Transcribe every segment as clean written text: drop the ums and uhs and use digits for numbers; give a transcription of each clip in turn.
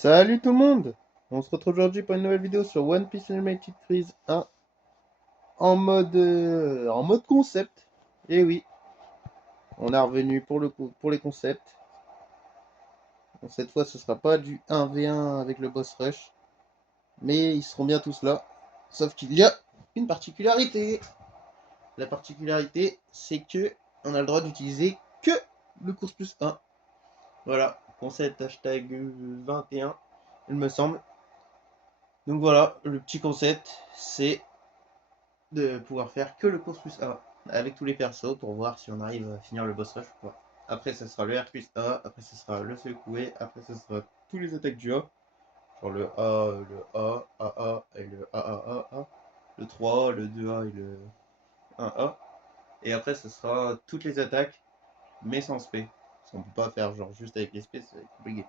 Salut tout le monde! On se retrouve aujourd'hui pour une nouvelle vidéo sur One Piece Unlimited Freeze 1 en mode concept. Et oui, on est revenu pour les concepts. Bon, cette fois, ce sera pas du 1v1 avec le boss rush, mais ils seront bien tous là. Sauf qu'il y a une particularité. La particularité, c'est que on a le droit d'utiliser que le course plus 1. Voilà, concept hashtag 21, il me semble. Donc voilà, le petit concept, c'est de pouvoir faire que le course plus A avec tous les persos pour voir si on arrive à finir le boss rush ou pas. Après, ça sera le R plus A, après, ça sera le secoué, après, ça sera tous les attaques du A, genre le A, le A, AA et le AAAA, le 3, le 2A et le 1A. Et après, ça sera toutes les attaques, mais sans spé. Parce qu'on peut pas faire genre juste avec les spé, c'est compliqué.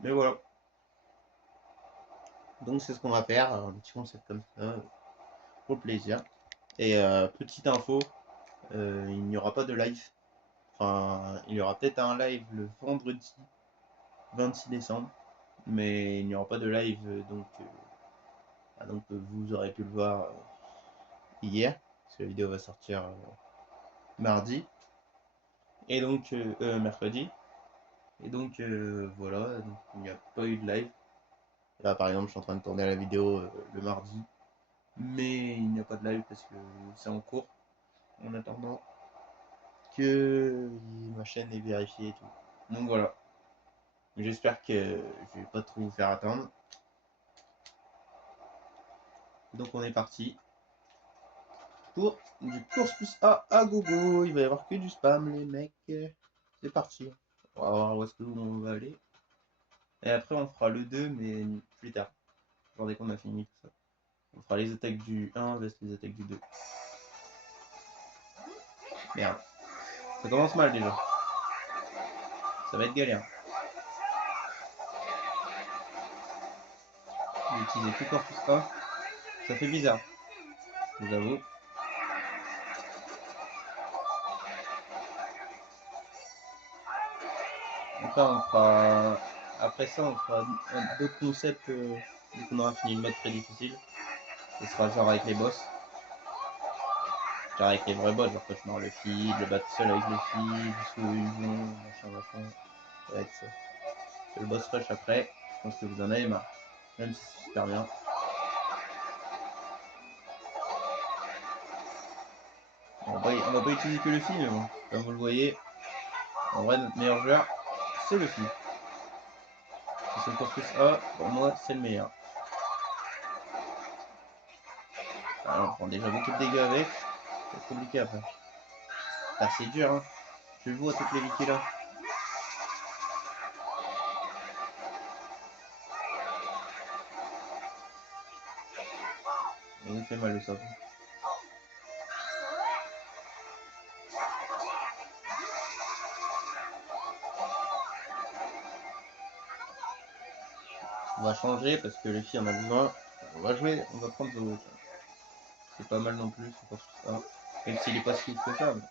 Mais voilà. Donc, c'est ce qu'on va faire, un petit concept comme ça, pour le plaisir. Et petite info, il n'y aura pas de live. Enfin, il y aura peut-être un live le vendredi 26 décembre, mais il n'y aura pas de live, donc vous aurez pu le voir hier, parce que la vidéo va sortir mardi, et donc mercredi. Et donc voilà, donc, il n'y a pas eu de live. Là par exemple, je suis en train de tourner la vidéo le mardi, mais il n'y a pas de live parce que c'est en cours, en attendant que ma chaîne est vérifiée et tout. Donc voilà. J'espère que je vais pas trop vous faire attendre. Donc on est parti pour du course plus A à gogo. Il va y avoir que du spam les mecs. C'est parti. On va voir où est-ce que on va aller. Et après on fera le 2 mais plus tard. Genre dès qu'on a fini tout ça. On fera les attaques du 1 versus les attaques du 2. Merde. Ça commence mal déjà. Ça va être galère. J'ai utilisé que course plus A. Ça fait bizarre. Je vous avoue. Après on fera. Après ça on fera d'autres concepts dès qu'on aura fini le mode très difficile. Ce sera genre avec les boss. Genre avec les vrais boss, genre cauchemar le feed, le battre seul avec le feed, sous illusion, machin. Ça va être ça. Le boss rush après, je pense que vous en avez marre. Même si c'est super bien. On va pas utiliser que le feed, mais bon, comme vous le voyez, en vrai notre meilleur joueur, c'est le feed. Si c'est le course plus A, pour moi c'est le meilleur. Alors on prend déjà beaucoup de dégâts avec, c'est compliqué après. Ah c'est dur hein. Je vois toutes les vies qu'il a. Et il fait mal le savon. On va changer parce que les filles en a besoin. On va jouer, on va prendre Zoro. C'est pas mal non plus, c'est pour ça. Même s'il est pas si que ça, mais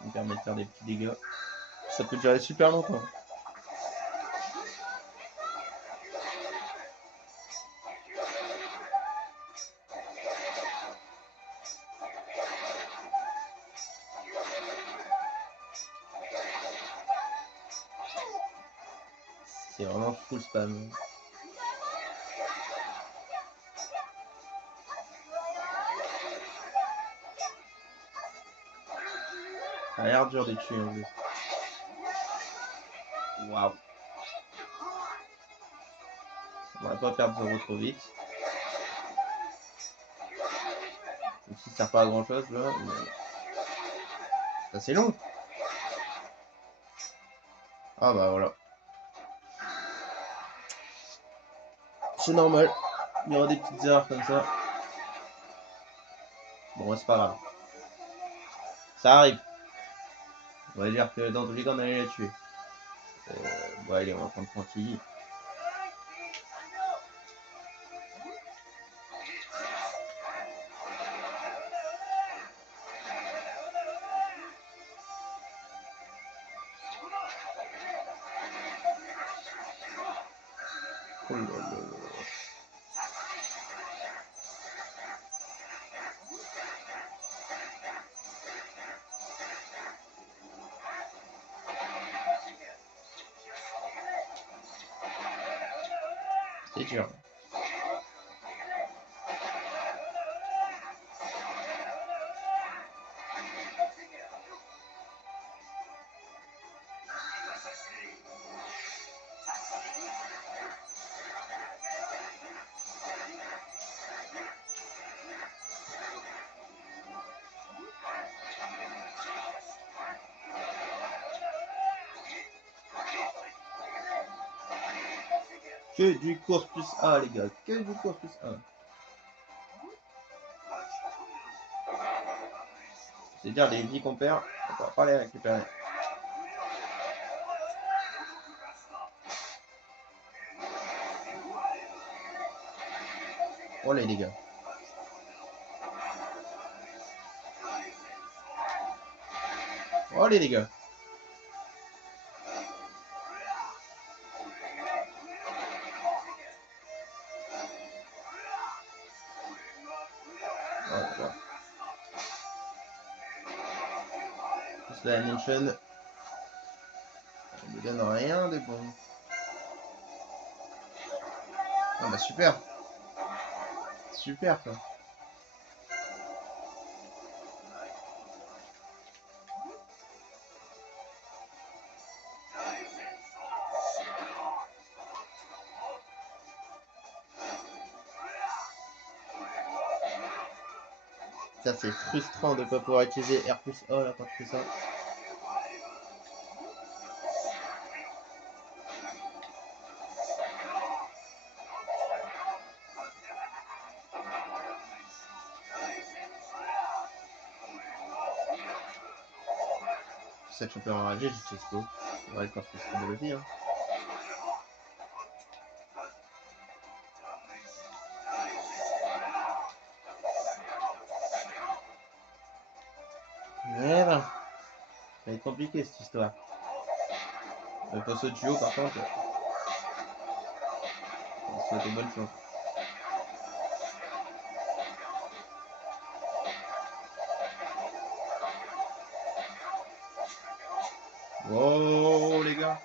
il me permet de faire des petits dégâts. Ça peut durer super longtemps. C'est vraiment full spam. Ça a l'air dur de tuer en jeu. Waouh. On va pas perdre Zoro trop vite. Même si ça sert pas à grand chose là. Mais... ça c'est long. Ah bah voilà. C'est normal. Il y aura des petites erreurs comme ça. Bon, c'est pas grave. Ça arrive. On va dire que dans tous les cas, on allait la tuer. Bon, allez, on va prendre Chantilly. Oh là là là. C'est dur. Que du course plus A, les gars. Que du course plus A. C'est dire les vies qu'on perd, on va pas les récupérer. Oh les dégâts. Oh les dégâts. Oh là là. Plus la nation. Elle ne donne rien de bon. Ah bah super. Super quoi. Ça c'est frustrant de ne pas pouvoir utiliser R plus A là quand je fais ça. Cette champion enragé, j'utilise pas. On va le corps plus de vie. Hein. Mais ben, ça va être compliqué cette histoire. Le poste de duo par contre, on souhaite une bonne chance. Wow les gars.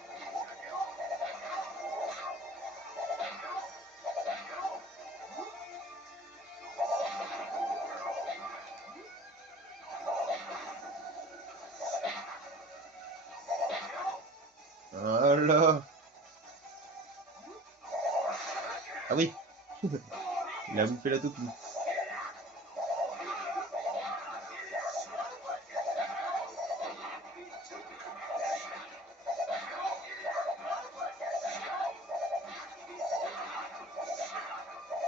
Voilà. Ah oui. Il a bouffé la toupie.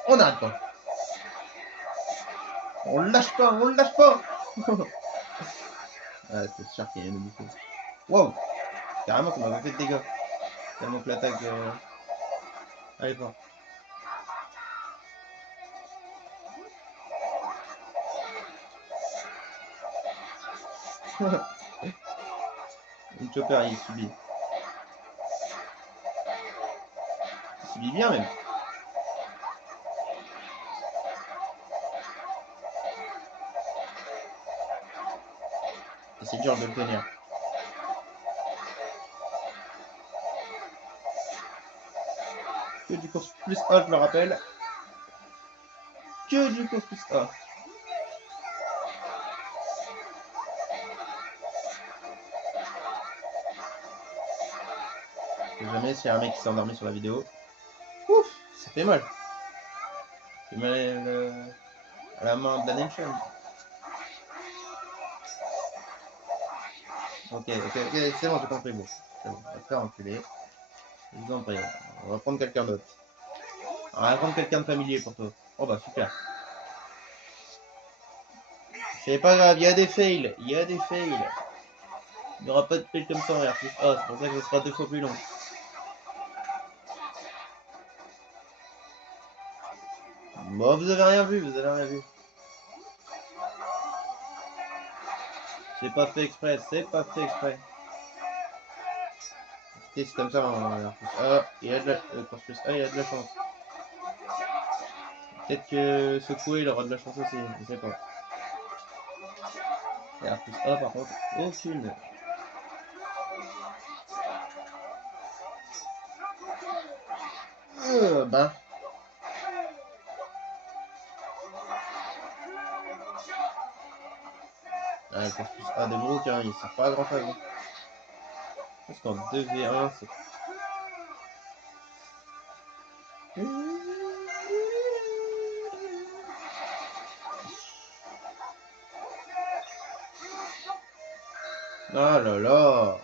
On n'arrête pas. On lâche pas, on lâche pas. Ah, c'est sûr qu'il y a une bouffée. Wow. Carrément, ça m'a pas fait de dégâts. Tellement que l'attaque. Allez, fort. Une chopper, il subit. Il subit bien même. Et c'est dur de le tenir. Que du course plus A, je le rappelle. Que du course plus A. Je sais jamais s'il y a un mec qui s'est endormi sur la vidéo. Ouf, ça fait mal. Ça fait mal à la main de la nation. Ok, c'est bon, j'ai compris. Bon, c'est bon, on va faire enculer. Je vous en prie, on va prendre quelqu'un d'autre. On va prendre quelqu'un de familier pour toi. Oh bah super. C'est pas grave, il y a des fails. Il y a des fails. Il n'y aura pas de fail comme ça en R+. Ah, c'est pour ça que ce sera 2 fois plus long. Bon, vous avez rien vu, vous avez rien vu. C'est pas fait exprès, c'est pas fait exprès. C'est comme ça, hein, ah, il a de la... plus A, il a de la chance. Peut-être que secouer, il aura de la chance aussi, je sais pas. Et R plus A, par contre, aucune. Bah. Ah, le plus A de Brook, hein, il sert pas à grand chose. Hein. Parce qu'en 2v1, c'est... Ah là là.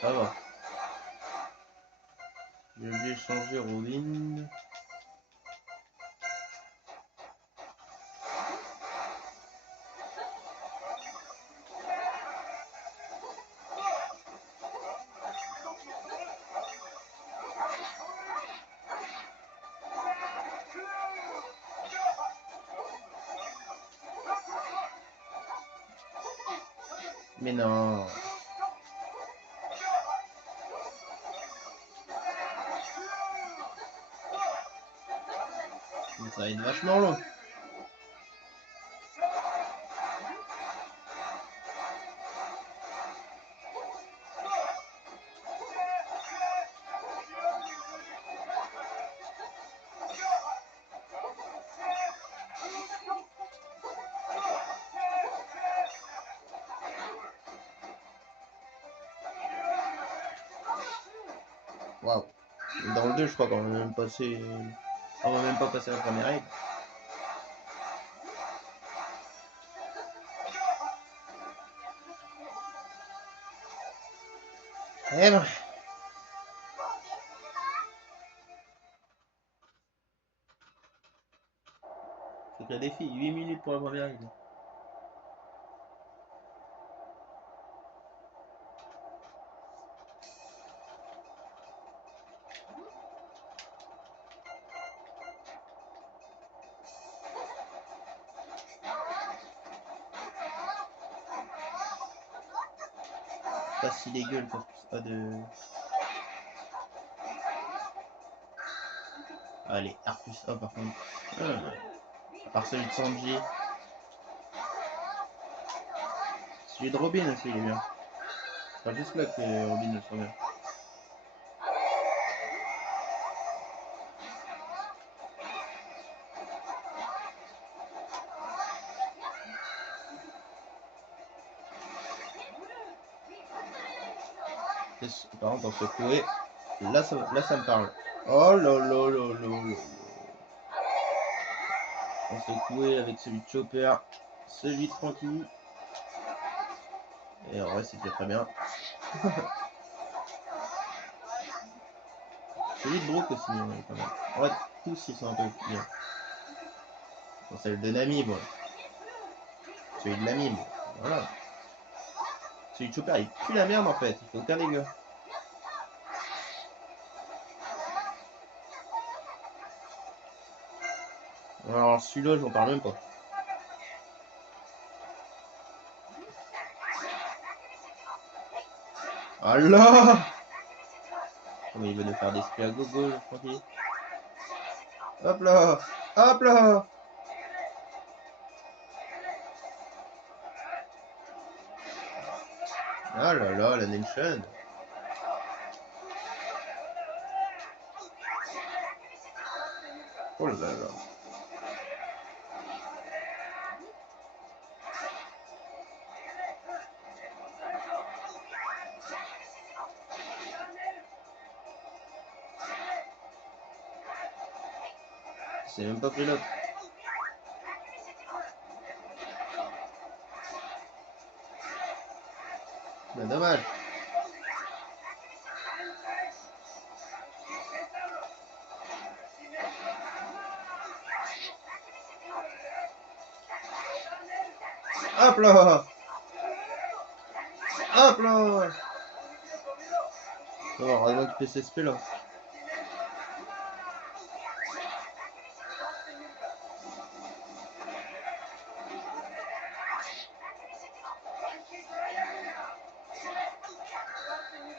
Ça va. J'ai oublié de changer Robin. Mais non. Ça va être vachement long. Waouh. Dans le 2, je crois qu'on va même passer... On va même pas passer la première règle. Eh ben. C'est un défi, 8 minutes pour la première règle. Pas si dégueu le corpus A de... Allez, R plus A par contre. À part celui de Sanji. Celui de Robin aussi il est bien. C'est pas juste là que Robin le soit bien. Par contre en secoué, là ça me parle. Oh là là là là là. En secoué avec celui de Chopper, celui de Franky. Et en vrai c'est déjà très bien. Celui de Brook aussi, pas mal. En vrai, tous ils sont un peu bien. Bon, celle de Nami, bon. Celui de Nami, bon. Voilà. Celui de Chopper, il pue la merde en fait, il fait aucun dégât. Alors celui-là, j'en parle même pas. Allah. Comment il veut nous faire des splits à gogo, tranquille. Hop là. Hop là. Ah là là, la nation. Oh là là. C'est même pas pris l'autre. Bah, dommage. Hop là. Hop là. On va heureusement qu'il fait CSP là.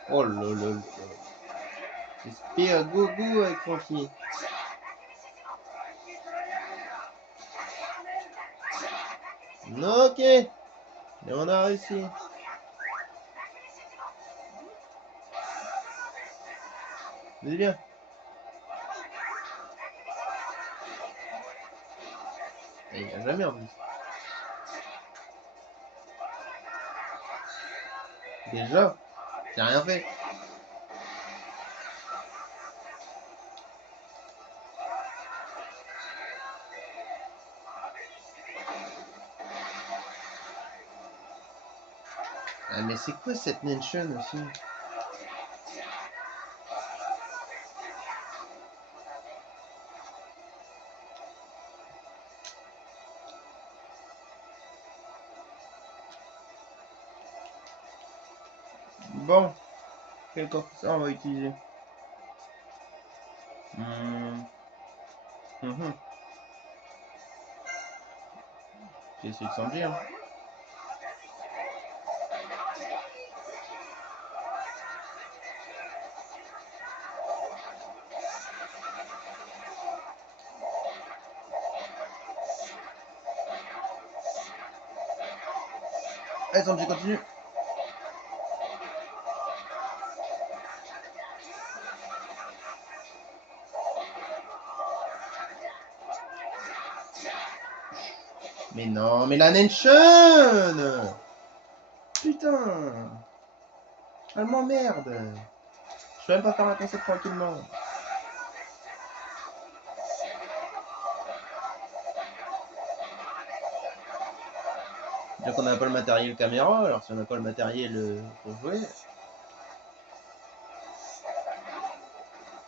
Oh là là là. Espère gogo avec Francky. Ok. Et on a réussi. C'est bien. Et il n'y a jamais en plus. Déjà, j'ai rien fait. Ah mais c'est quoi cette nation aussi? Bon, quel corps ça on va utiliser? J'ai essayé de changer, hein. Allez, Sanji, continue. Mais non, mais la nation! Putain! Elle m'emmerde! Je peux même pas faire ma concept tranquillement. Bien qu'on n'a pas le matériel caméra, alors si on n'a pas le matériel pour jouer.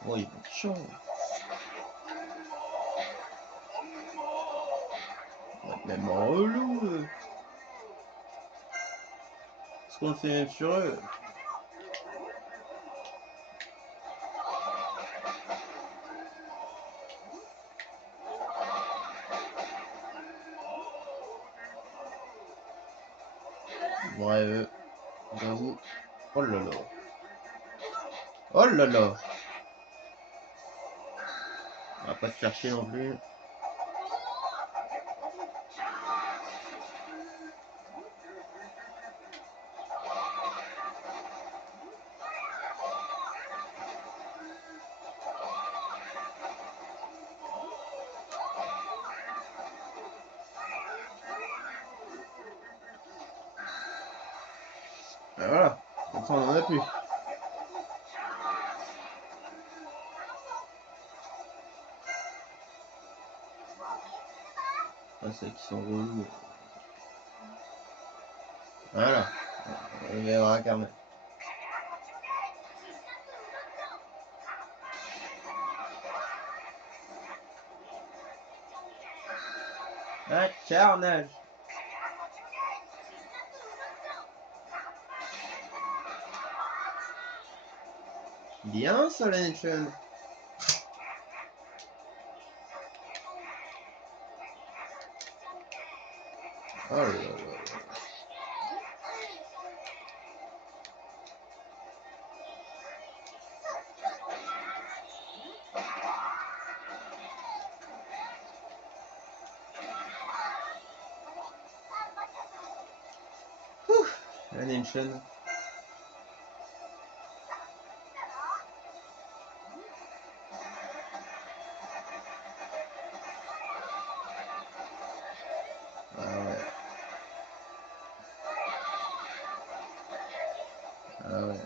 Oh, ils vont être chiants. On va être même relou. Ce qu'on fait même sur eux. Ouais, j'avoue. Oh là là. Oh là là. On va pas se chercher non plus. Ben voilà. Comme ça on en a plus. Ah, c'est qui sont relous. Voilà. On verra quand même. Ah, carnage. Bien ça la nation. Oh là là là. La nation. Ah ouais. Ah ouais.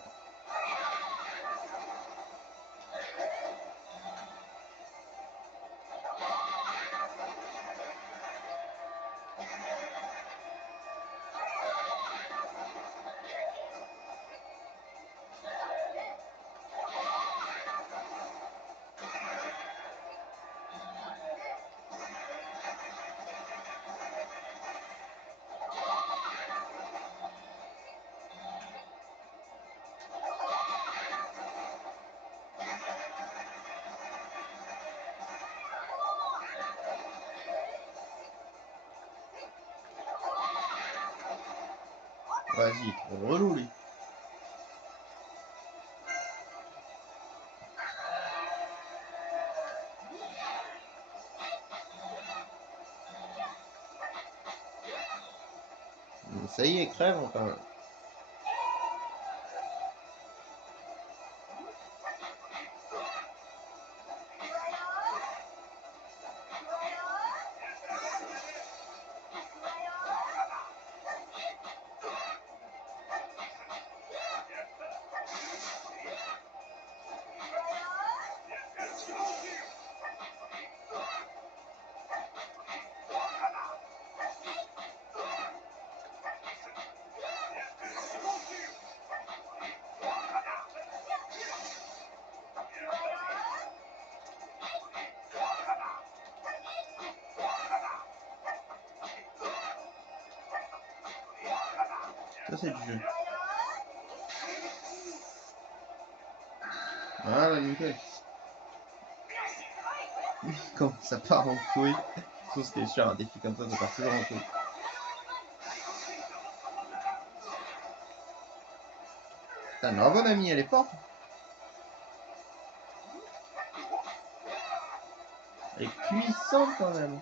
Vas-y, trop relou lui. Ça y est, crève enfin. Ça c'est du jeu. Voilà, nickel. Quand ça part en couille, je pense que sur un défi comme ça part toujours en couille. Putain, ma bonne amie, elle est forte. Elle est puissante quand même.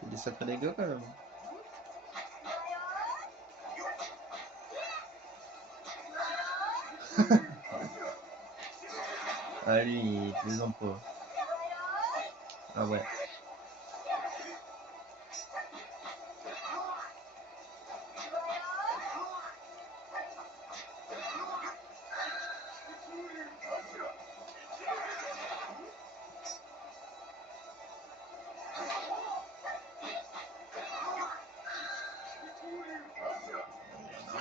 C'est des sacrés dégâts quand même. Ah lui, il plaisante pas. Ah ouais.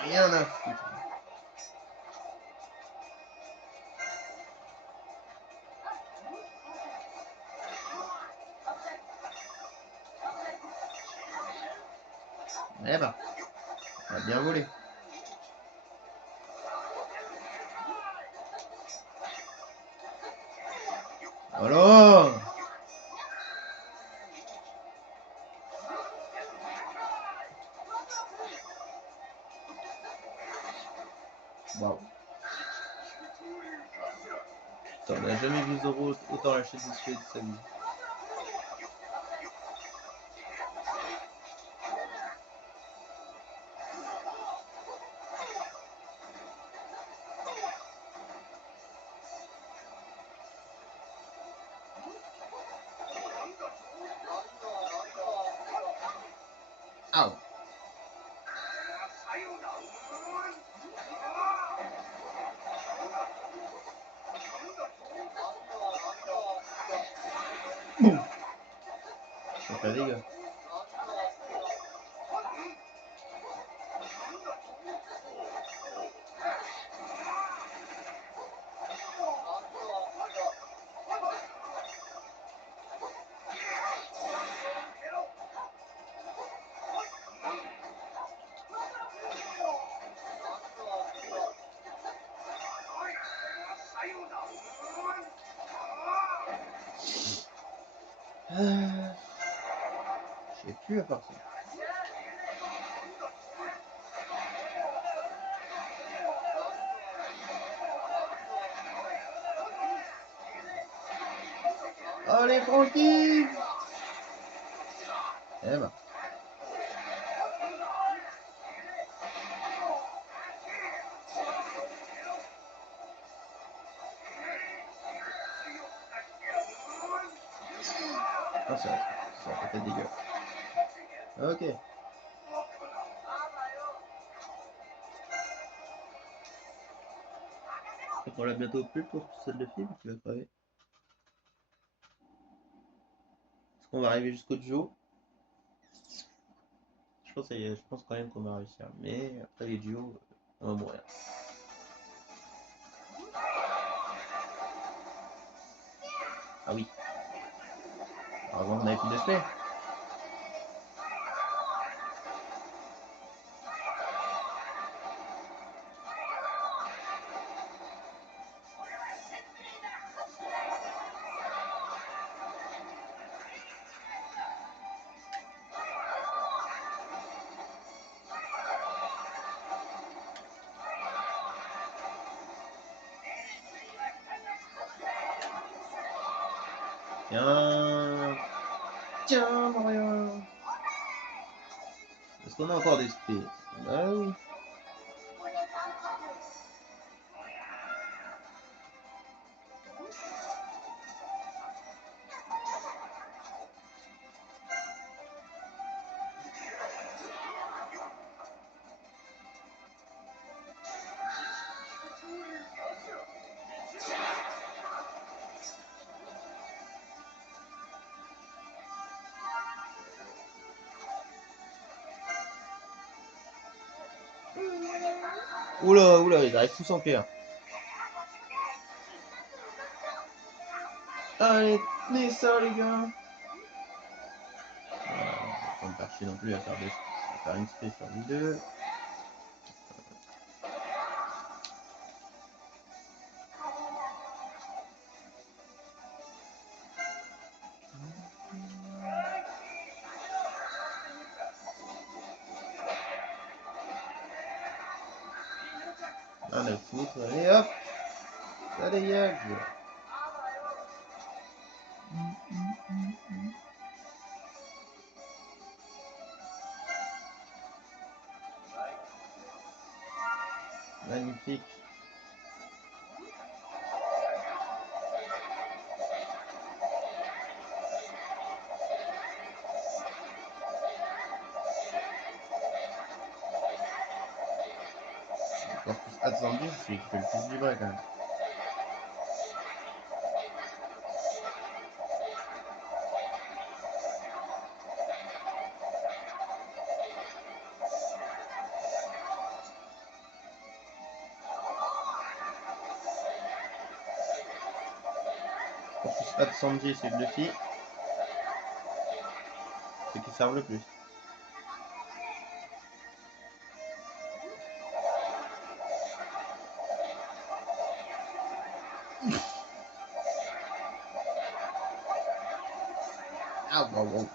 Rien à foutre. Eh ben, on a bien volé. Voilà. Waouh. Putain, on n'a jamais vu Zoro autant lâcher des yeux de sa vie. Ah. Boum. Ça fait des gars. Je sais plus à part ça. Allez, Francky. Eh ben. Ah, ça fait des dégâts. Ok. On l'a bientôt plus pour celle de film qui va crever. Est-ce qu'on va arriver jusqu'au duo? Je pense quand même qu'on va réussir. Mais après les duos. On va mourir. Ah oui. Avant on avait plus de spray. Tiens. Tiens, Mario. Est-ce qu'on a encore des sprays? Ah oui. Oula, oula, ils arrivent tous en pierre. Allez, tenez ça les gars. On va pas me faire chier non plus à faire, à faire une spray sur les deux. Un à foutre, et hop, ça dégage. Magnifique. Encore plus attendu, c'est que je fais le plus vibrer quand même. Encore plus pas de Sanji, c'est Luffy. C'est qui servent le plus. Ah wow, wow.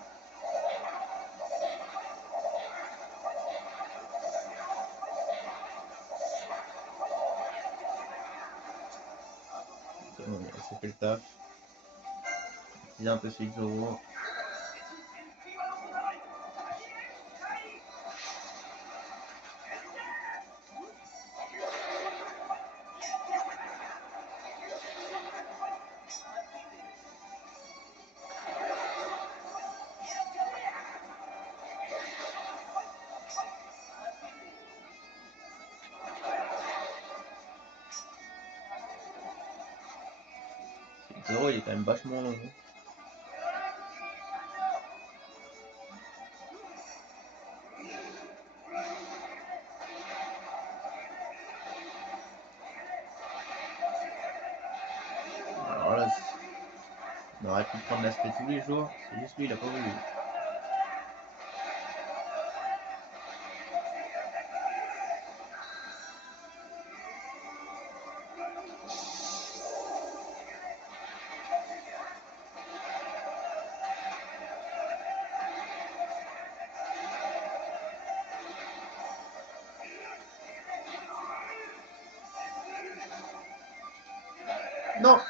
Bon, ça fait le taf. Il y a un peu celui de Zoro. Zoro il est quand même vachement long. Alors là, on aurait pu prendre l'aspect tous les jours, c'est juste lui il a pas voulu. Non.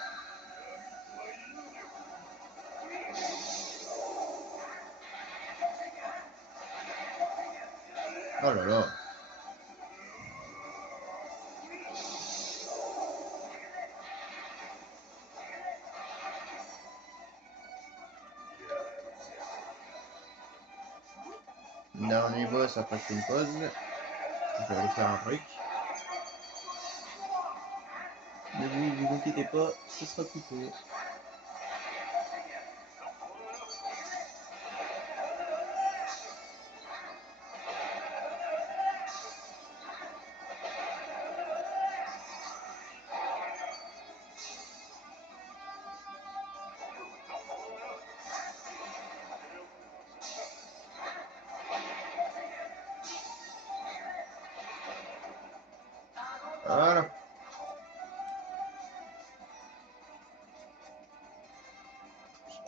Oh là là. Dernier boss, après je fais une pause. Je vais aller faire un truc. Mais vous inquiétez pas, ce sera coupé.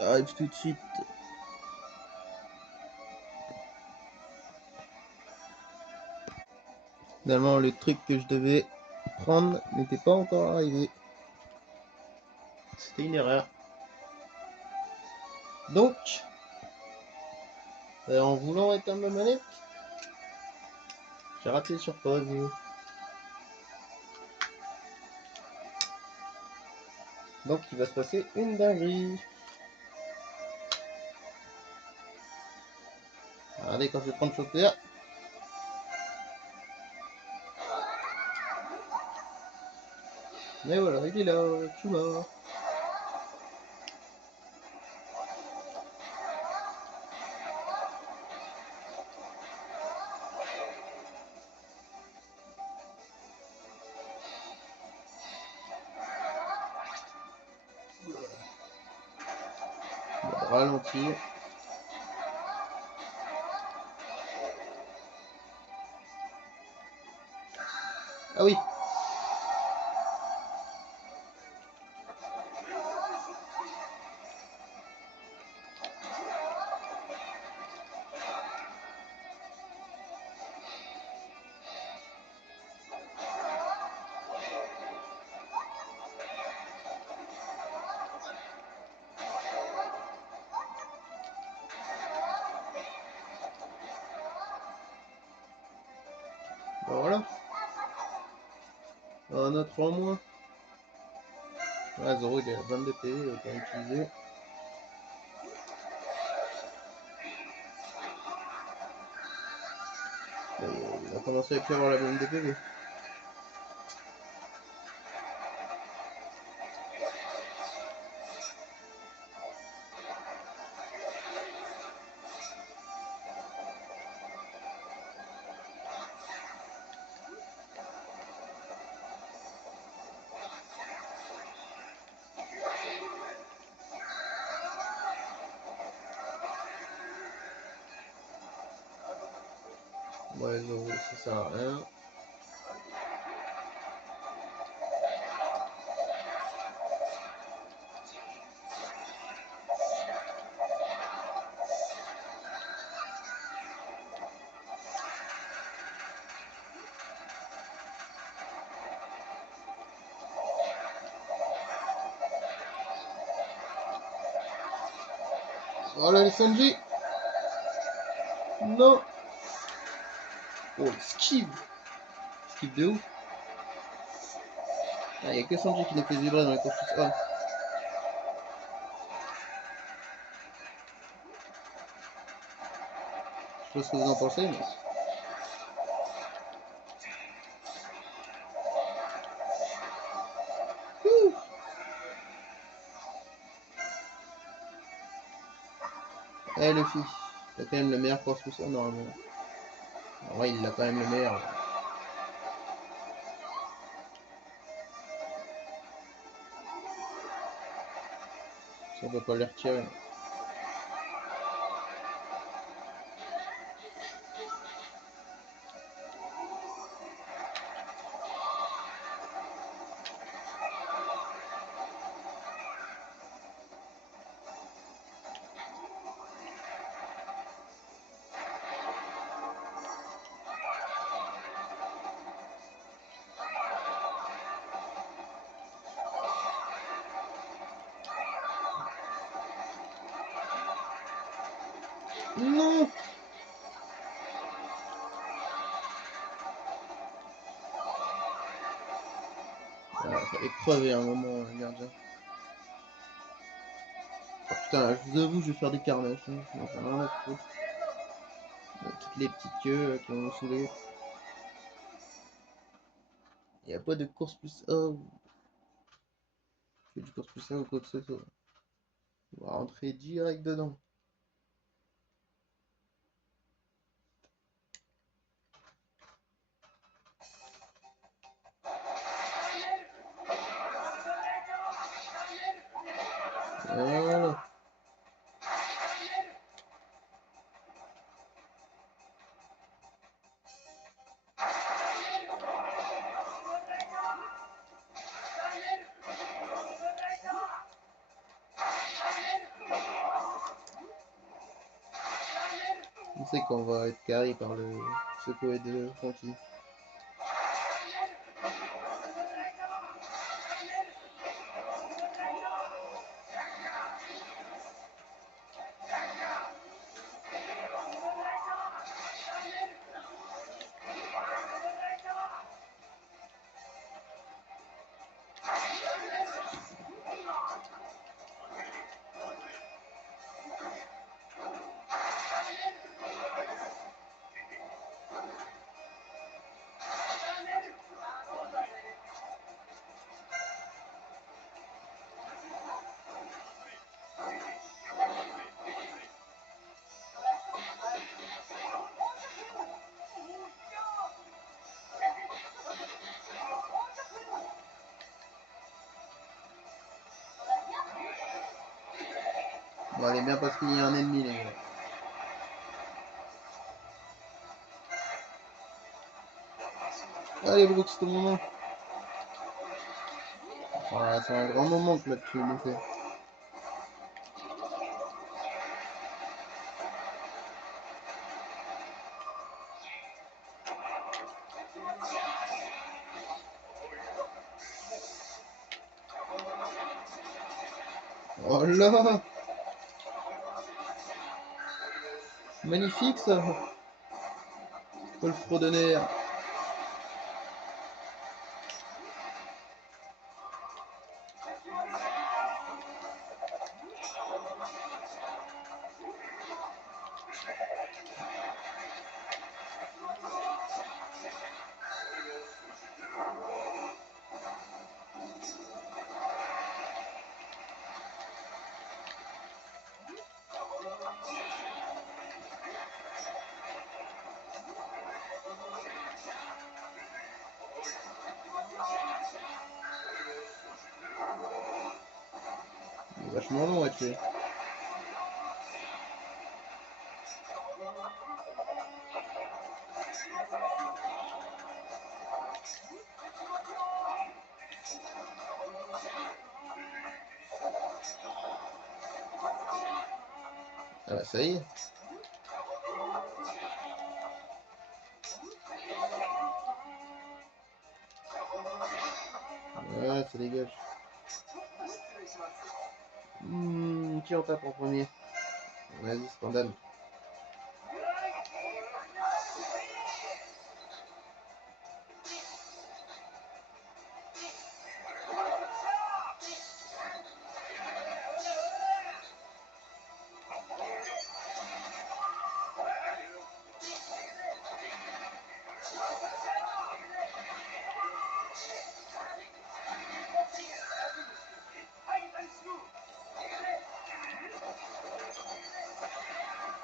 arrive tout de suite. Finalement, le truc que je devais prendre n'était pas encore arrivé. C'était une erreur. Donc, en voulant éteindre ma manette, j'ai raté sur pause. Donc, il va se passer une dinguerie. Regardez quand je vais prendre chauffeur. Mais voilà, il est là, tout mort. On va ralentir. Ah oui. Ben voilà. Un autre en moins. Ah, Zoro, il a 22 PV, autant utiliser. Il a commencé à plus avoir la bonne de PV. Ouais, Zoro, ça sert à rien. Voilà les Sanji. Non. Oh, le skip. Skip de ouf. Ah, y a que Sanji qui nous fait vibrer dans les courses. Ah. Je sais pas ce que vous en pensez, mais... Ouh. Eh, Luffy. T'as quand même le meilleur course que ça, normalement. En vrai, il a quand même le meilleur. Ça, on peut pas les retirer. Non. Ah, fallait crever à un moment, le gardien. Oh, putain, je vous avoue, je vais faire des carnages. Hein. J'en ai rien à foutre. Toutes les petites queues qui vont me saouler. Il n'y a pas de course plus A ou du course plus A ou quoi que ce soit. On va rentrer direct dedans. Voilà. sait qu'on va être carré par le secoué de Francky. Bon, allez, bien parce qu'il y a un ennemi, les gars. Allez, Brooks, ton moment. Voilà, c'est un grand moment que là, tu nous fais. Oh là! Magnifique ça! Paul Frodener. Il est vachement long à tuer. Ah bah ça y est. Ouais, ça dégage. Qui en tape en premier? Vas-y, scandale.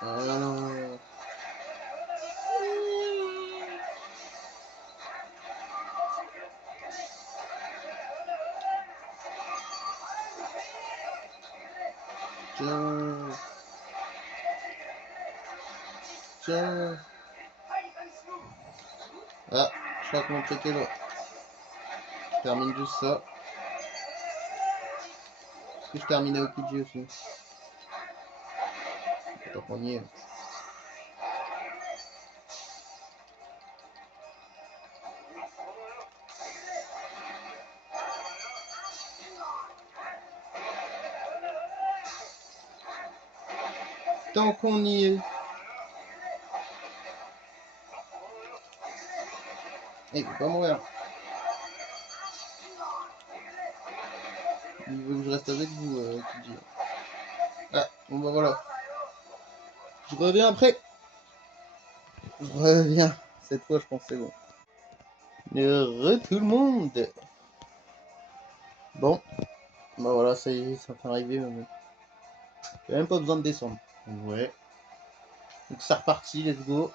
Ah. Tiens. Tiens. Ah, je crois que mon truc est là. Je termine juste ça. Est-ce que je terminais au PG aussi? Tant qu'on y est. Tant qu'on y est. Eh, il faut pas mourir. Il veut que je reste avec vous, PG. Ah, bon bah voilà. Je reviens après. Je reviens. Cette fois, je pense que c'est bon. Tout le monde. Bon, bah voilà, ça y est, ça fait arriver. J'ai même pas besoin de descendre. Ouais. Donc c'est reparti, let's go.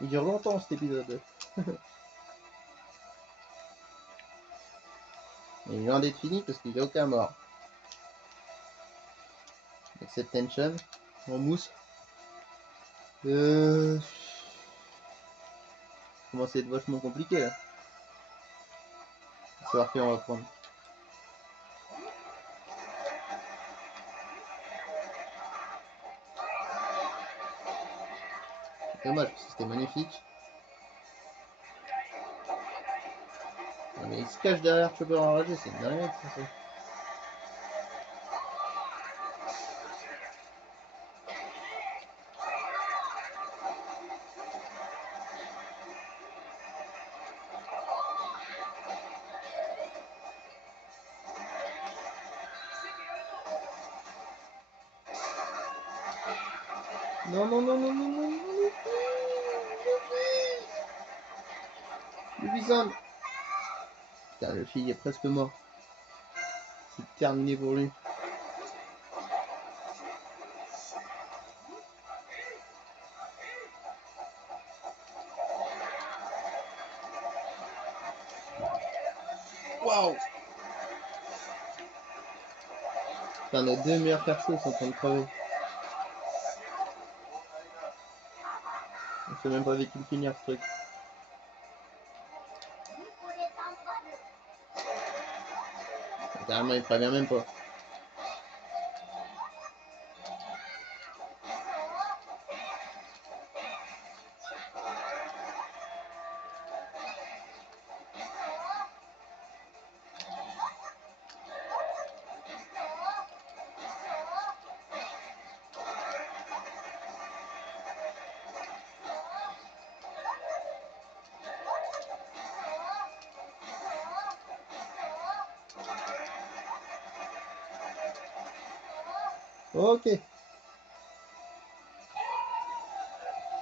Il dure longtemps cet épisode. Il est loin d'être fini parce qu'il n'y a aucun mort. Avec cette tension en mousse. Commence à être vachement compliqué là. Savoir qui on va prendre. Dommage, parce que c'était magnifique. Non, mais il se cache derrière Chopper enragé, c'est une dinguerie ça fait. Non, non, non, non, non, non, non, Luffy-san. Putain, Luffy est presque mort. C'est terminé pour lui. Waouh. Putain, nos deux meilleurs persos sont en train de crever. On sait même pas avec qui le finir ce truc. Carrément, il prévient même pas. Ok.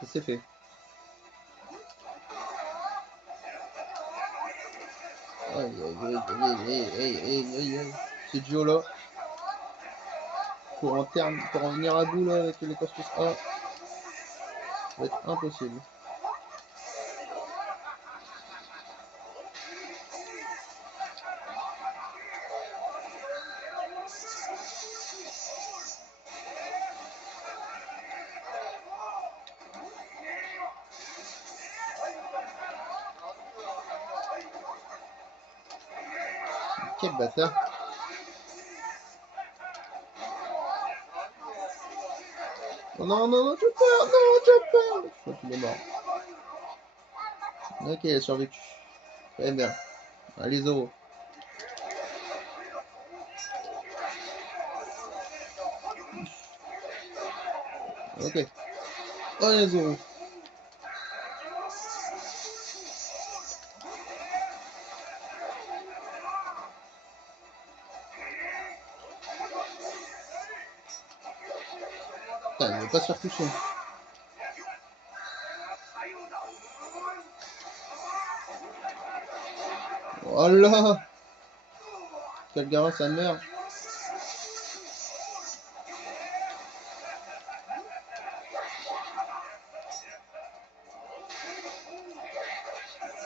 Ça c'est fait. Aïe, aïe, aïe, aïe, aïe, aïe, aïe, aïe. C'est Joe là. Pour en venir à bout là avec les Corpus A. Ça va être impossible. Quel bâtard. Oh non, non, non, Chopper, non, Chopper. Je crois qu'il est mort. Ok, il a survécu. Très bien. Allez, Zoro. Ok. Allez, Zoro. Putain, il veut pas se faire toucher. Oh là. Quel gamin, sa mère.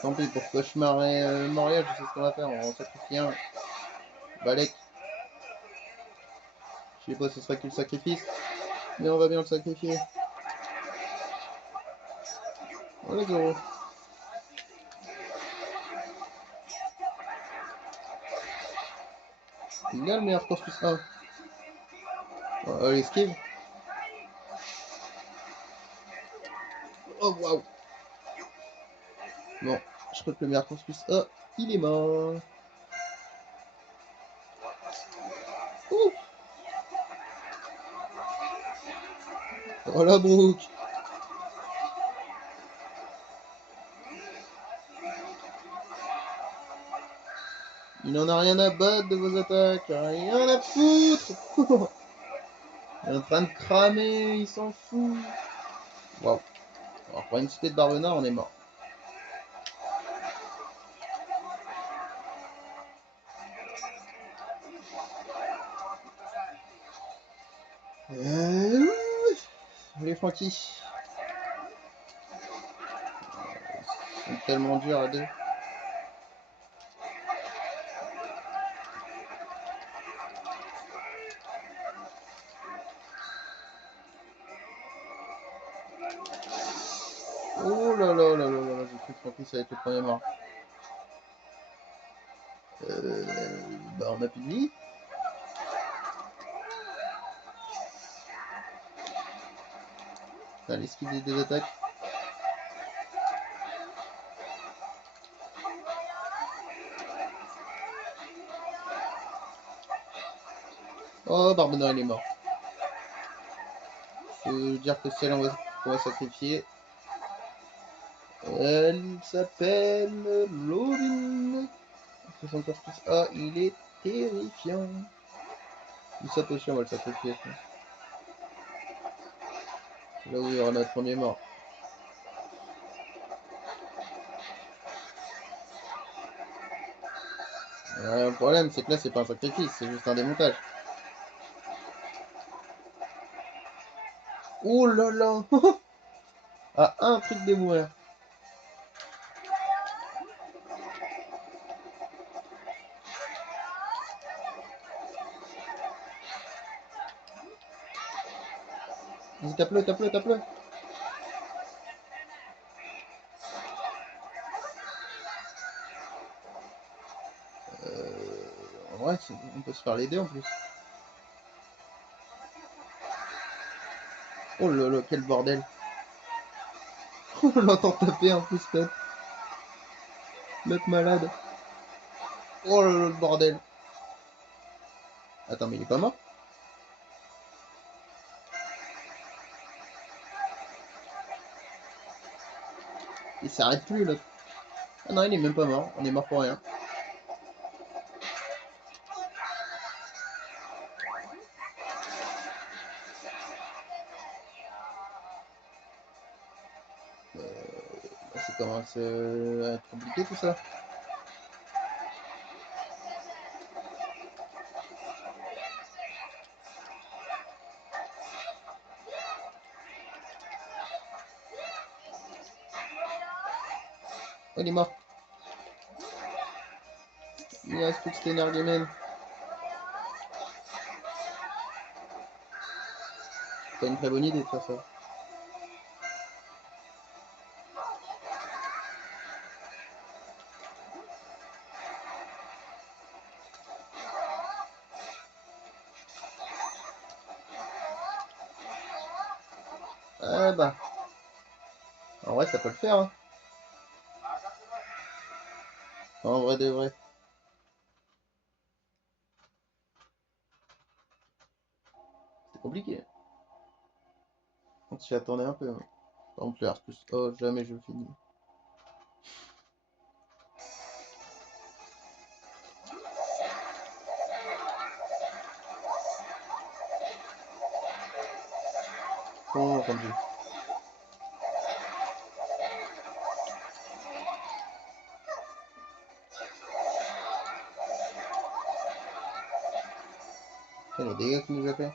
Tant pis, pour Cauchemar et Moria, je sais ce qu'on va faire. On va en sacrifier un. Balek. Je sais pas si ce sera qui le sacrifice. Mais on va bien le sacrifier. Voilà, Zoro. Il a le meilleur Corpus A. Oh, l'esquive. Oh, waouh. Bon, je crois que le meilleur Corpus A, il est mort. Ouh. Oh la Brooke. Il en a rien à battre de vos attaques. Rien à foutre. Il est en train de cramer, il s'en fout. Waouh. Alors, pour une cité de Barbena, on est mort. Les Frankies. Ils sont tellement durs à deux. Oh là là là là là là, j'ai cru que Frankie ça allait être le premier mort. Bah on a plus de vie. Putain, l'esquive des deux attaques. Oh, Barbena, il est mort. Je veux dire que celle qu'on va sacrifier. Elle s'appelle Lovin. 75 plus. Ah, il est terrifiant. Il saute aussi, on va le sacrifier, je pense. Là où il y aura notre premier mort. Le problème, c'est que là, c'est pas un sacrifice, c'est juste un démontage. Oh là là. Ah, un truc de mourir. Vas-y, tape-le, tape-le, tape-le. En vrai, on peut se faire les deux en plus. Oh là là, quel bordel. On l'entend taper en plus, l'autre malade. Oh là là, le bordel. Attends, mais il est pas mort? Il s'arrête plus, l'autre. Ah non, il est même pas mort. On est mort pour rien. Ça commence à être compliqué tout ça. Oh, il est mort. Il reste plus que cet énergumène. C'est une très bonne idée de faire ça. Ah bah. En vrai, ça peut le faire. Hein. En vrai de vrai. C'est compliqué. On s'y attendait un peu. Hein. Par exemple, le R+. Oh, jamais je finis. Bon, entendu. Les dégâts qu'il nous a fait.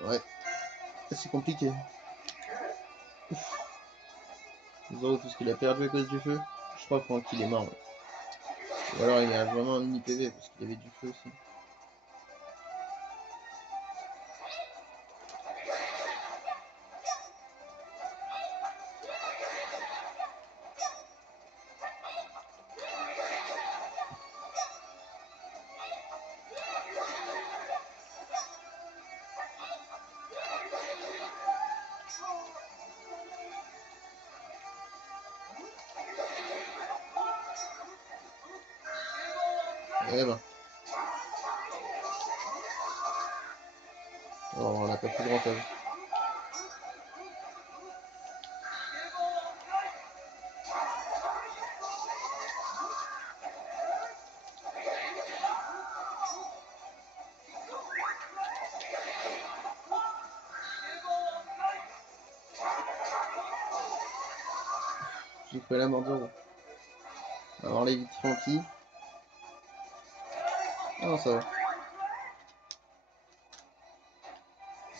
Ouais. C'est compliqué. Zoro, tout ce qu'il a perdu à cause du feu. Je crois qu'il est mort. Ouais. Ou alors il a vraiment un mini PV parce qu'il avait du feu aussi. Eh ben. Oh, on n'a pas plus grand chose. J'ai pris la mort de Zoro. On va voir les vitres tranquilles. Ah non, ça va.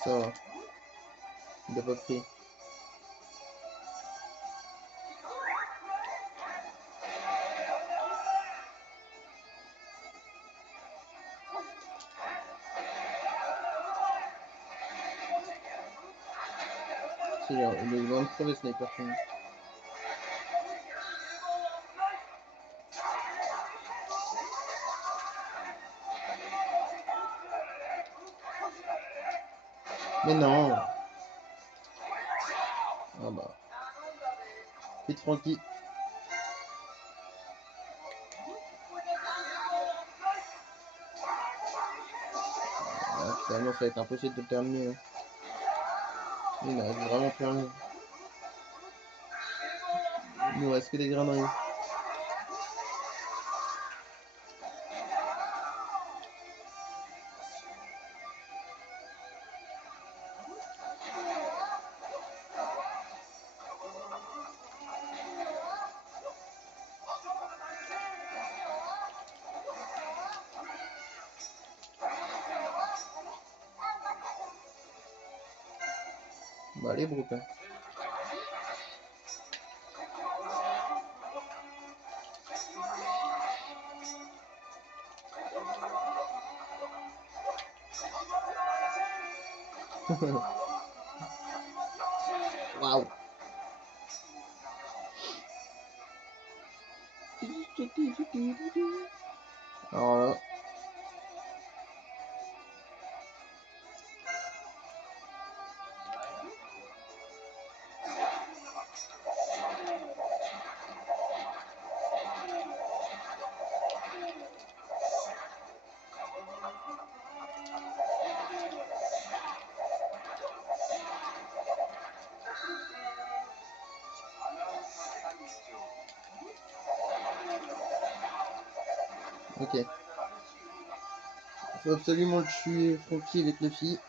Ça va. Il a pas pris. Si, il est loin de crever, Sniper King. Mais non. Ah bah. Vite Francky. Ah, finalement ça va être impossible de le terminer. Hein. Il ne reste vraiment plus rien. Il nous reste que des graineries. Bah allez Brooke. Hein. Waouh. Alors là. Ok. Faut absolument le tuer Francky avec les filles.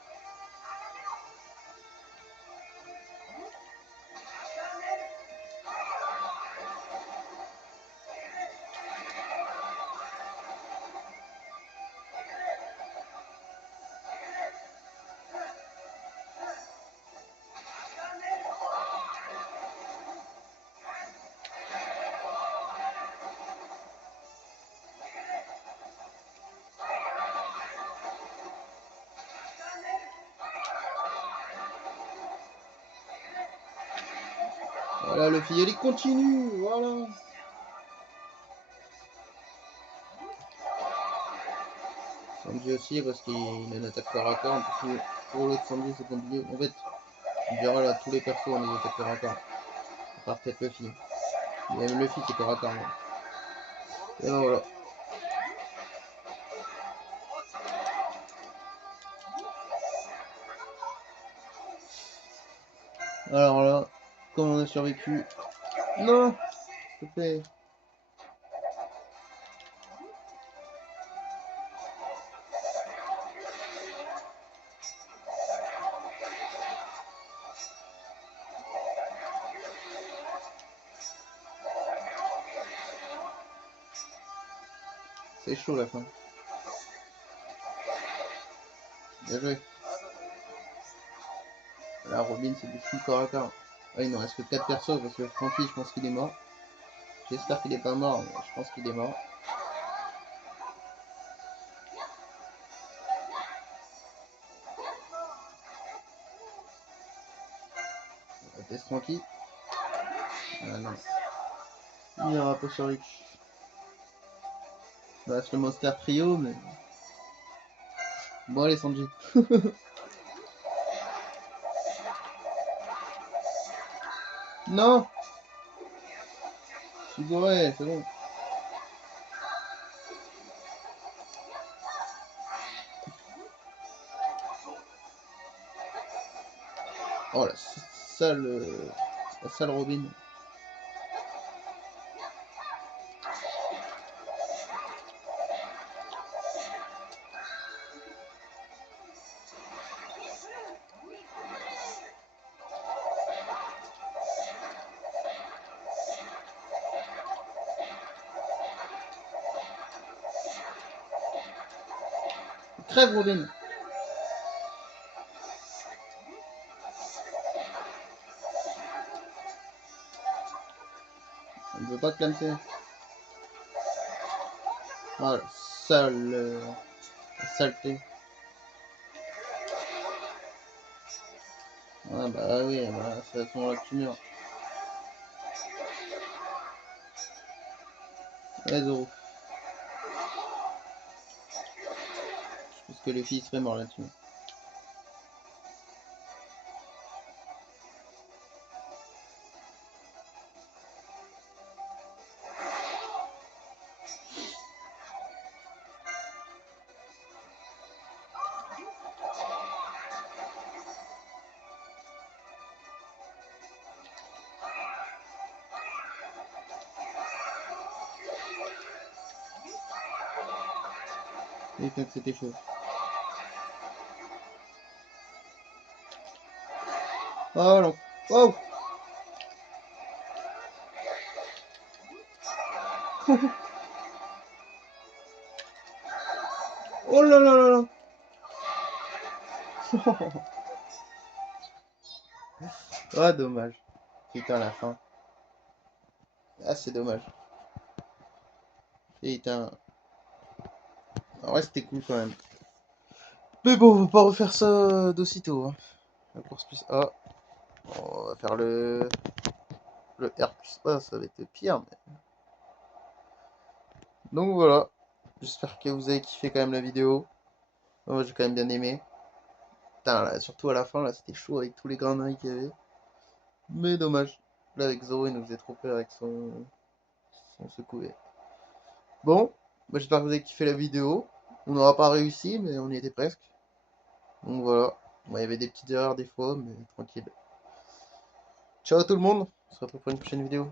Voilà le fille, elle continue, voilà. Sanji aussi parce qu'il a une attaque par accord, du coup pour l'autre Sanji c'est compliqué. En fait, on verra là tous les persos ont des attaques par accord. À part peut-être Luffy. Il y a même Luffy qui est par accord. Et ben voilà. Alors là, comment on a survécu? Non, s'il te plaît. C'est chaud la fin. Bien joué. Là, Robin, c'est du full corps à corps. Ouais, il ne reste que 4 persos parce que Francky, je pense qu'il est mort. J'espère qu'il est pas mort, mais je pense qu'il est mort. On va tester Francky. Ah non. Il n'aura pas survécu. Bah, c'est le Monster Trio, mais. Bon, allez, Sanji. Non! Je suis bourré, c'est bon. Oh la sale Robin. Crève Robin. Elle ne veut pas te clamser. Oh la sale. La saleté. Ah bah oui, bah, c'est à ce moment-là que tu meurs. Ouais, Zoro. Je pense que les filles seraient mortes là-dessus. Et que c'était chaud. Oh non. Oh. Oh là là là là. Ah, dommage. Putain, la fin. Ah, c'est dommage. Putain. En vrai, c'était cool quand même. Mais bon, on va pas refaire ça d'aussitôt. Hein. La course plus A. On va faire le R plus A, ça va être pire. Mais... Donc voilà. J'espère que vous avez kiffé quand même la vidéo. Moi, j'ai quand même bien aimé. Putain, là, surtout à la fin, là, c'était chaud avec tous les grains qu'il y avait. Mais dommage. Là, avec Zoro, il nous faisait trop peur avec son secoué. Bon, bah, j'espère que vous avez kiffé la vidéo. On n'aura pas réussi, mais on y était presque. Donc voilà. Bon, il y avait des petites erreurs des fois, mais tranquille. Ciao tout le monde. On se retrouve pour une prochaine vidéo.